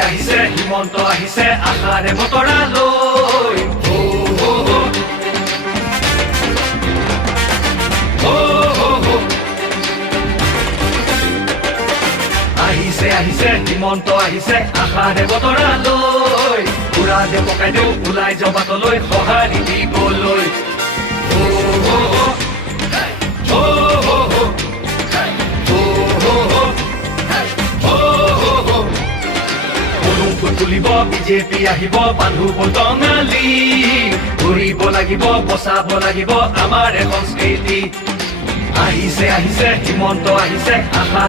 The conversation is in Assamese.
আহিছে হিমন্ত আহিছে আশাৰে বতৰা লৈ আহিছে হিমন্ত আহিছে আশাৰে বতৰা লৈ উৰা দে পকাই দিওঁ ওলাই যাওঁ বাটলৈ সঁহাৰি দিবলৈ তুলিব বিজেপি আহিব বান্ধুব টঙালি ঘূৰিব লাগিব বচাব লাগিব আমাৰ সংস্কৃতি আহিছে হিমন্ত আহিছে আশা